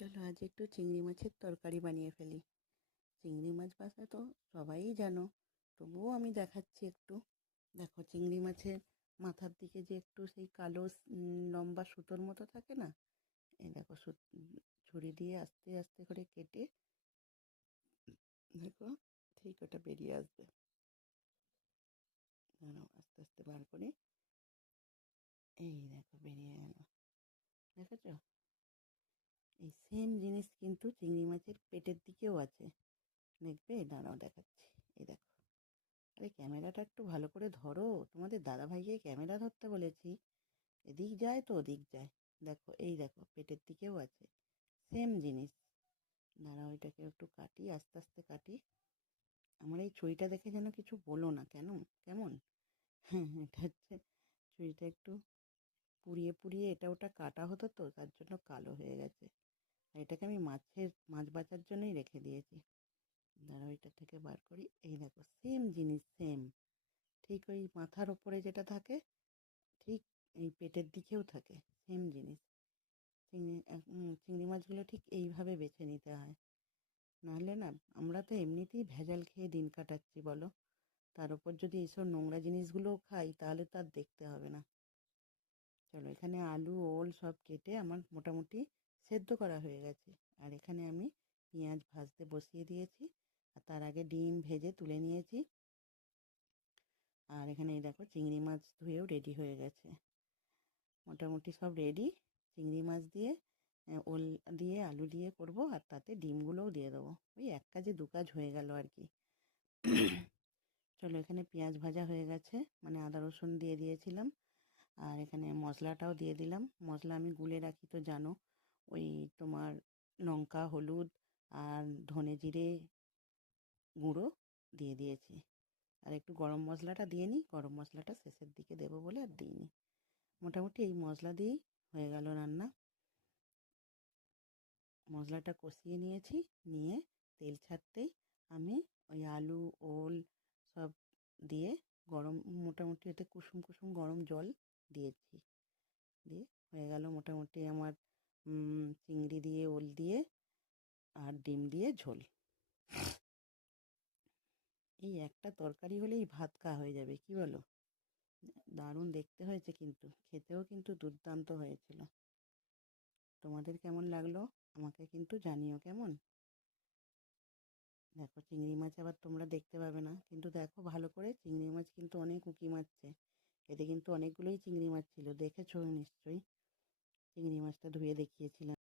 চলো আজ একটু চিংড়ি মাছের তরকারি বানিয়ে ফেলি। চিংড়ি মাছ ভাজা তো সবাই জানো, তবুও আমি দেখাচ্ছি একটু। দেখো, চিংড়ি মাছের মাথার দিকে যে একটু সেই কালো লম্বা সুতোর মতো থাকে না, এই দেখো ছুরি দিয়ে আস্তে আস্তে করে কেটে দেখো ঠিক ওটা বেরিয়ে আসবে। দাঁড়াও, আস্তে আস্তে বার করে, এই দেখো বেরিয়ে গেল। দেখেছ? এই সেম জিনিস কিন্তু চিংড়ি মাছের পেটের দিকেও আছে, দেখবে? দাঁড়াও দেখাচ্ছি। এই দেখো, আরে ক্যামেরাটা একটু ভালো করে ধরো, তোমাদের দাদাভাইকে ক্যামেরা ধরতে বলেছি। এদিক যায় তো ওদিক যায়। দেখো, এই দেখো পেটের দিকেও আছে, সেম জিনিস। দাঁড়াও, এটাকে একটু কাটি, আস্তে আস্তে কাটি। আমার এই ছুরিটা দেখে যেন কিছু বলো না, কেন? কেমন? হ্যাঁ, এটা হচ্ছে ছুরিটা একটু পুড়িয়ে পুড়িয়ে এটা ওটা কাটা হতো, তো তার জন্য কালো হয়ে গেছে। আর এটাকে আমি মাছ বাঁচার জন্যই রেখে দিয়েছি। দাঁড়াও, এটা থেকে বার করি। এই দেখো সেম জিনিস, সেম। ঠিক ওই মাথার ওপরে যেটা থাকে, ঠিক এই পেটের দিকেও থাকে, সেম জিনিস। চিংড়ি মাছগুলো ঠিক এইভাবে বেছে নিতে হয়, নাহলে না, আমরা তো এমনিতেই ভেজাল খেয়ে দিন কাটাচ্ছি বলো, তার উপর যদি এইসব নোংরা জিনিসগুলোও খাই তাহলে তো আর দেখতে হবে না। চলো, এখানে আলু ওল সব কেটে আমার মোটামুটি সেদ্ধ করা হয়ে গেছে। আর এখানে আমি পেঁয়াজ ভাজতে বসিয়ে দিয়েছি, আর তার আগে ডিম ভেজে তুলে নিয়েছি। আর এখানে এই দেখো চিংড়ি মাছ ধুয়েও রেডি হয়ে গেছে, মোটামুটি সব রেডি। চিংড়ি মাছ দিয়ে ওল দিয়ে আলু দিয়ে করব, আর তাতে ডিমগুলোও দিয়ে দেবো। ওই এক কাজে দু কাজ হয়ে গেল আর কি। চলো, এখানে পেঁয়াজ ভাজা হয়ে গেছে, মানে আদা রসুন দিয়ে দিয়েছিলাম। আর এখানে মশলাটাও দিয়ে দিলাম। মশলা আমি গুলে রাখি তো জানো, ওই তোমার লঙ্কা হলুদ আর ধনে জিরে গুঁড়ো দিয়ে দিয়েছি। আর একটু গরম মশলাটা দিয়ে নিই, গরম মশলাটা শেষের দিকে দেবো বলে আর দিইনি। মোটামুটি এই মশলা দিয়েই হয়ে গেল রান্না। মশলাটা কষিয়ে নিয়েছি, নিয়ে তেল ছাড়তেই আমি ওই আলু ওল সব দিয়ে গরম, মোটামুটি এতে কুসুম কুসুম গরম জল দিয়েছি। দিয়ে হয়ে গেল মোটামুটি আমার চিংড়ি দিয়ে ওল দিয়ে আর ডিম দিয়ে ঝোল। এই একটা তরকারি হলেই ভাত খাওয়া হয়ে যাবে, কি বলো? দারুণ দেখতে হয়েছে, কিন্তু খেতেও কিন্তু দুর্দান্ত হয়েছিল। তোমাদের কেমন লাগলো আমাকে কিন্তু জানিও, কেমন? দেখো, চিংড়ি মাছ আবার তোমরা দেখতে পাবে না, কিন্তু দেখো ভালো করে, চিংড়ি মাছ কিন্তু অনেক উঁকি মারছে। এতে কিন্তু অনেকগুলোই চিংড়ি মাছ ছিল, দেখেছো নিশ্চয়ই। চিংড়ি মাছটা ধুয়ে দেখিয়েছিলাম।